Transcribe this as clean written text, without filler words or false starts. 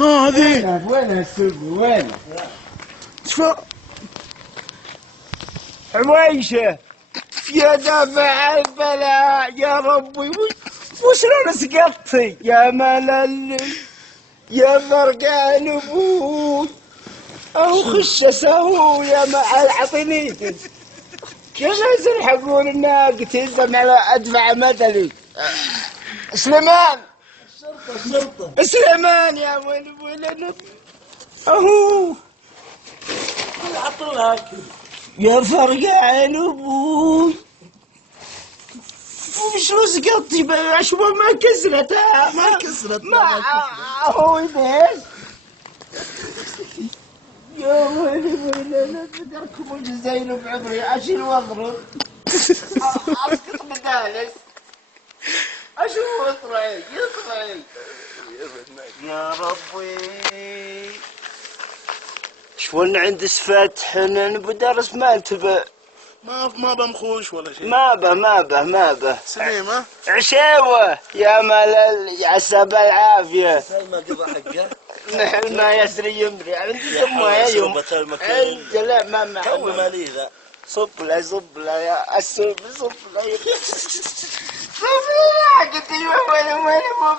هذه وين السوق وين؟ شوف عويشه يا دافع البلاء يا ربي وشلون سقطتي يا ملل يا فرقان ابوي او خش اسوي مع العطني كيف يلحقون الناقتي دمع ادفع مثلي سليمان الشرطة سليمان يا ويلي اهو عطوها كذا يا فرقان ابوي وشلون سقطتي اشوف ما كسرت ما كسرت ما هو بس يا ويلي لا بدركم الجزاين بعمري اشيل واضرب اسقط بدالك اشوف يطلعي يا ربي شلون عند سفتح بدرس ما انتبه ما بمخوش ولا شيء ما به سليم ها؟ عشاوة يا ملل يا عسى بالعافية سلمى قضى حقه نحل ما يسري يمري عندي دمه يا يوم عند لا ما تو مالي ذا صب لا يا السوق صب لا قلت وين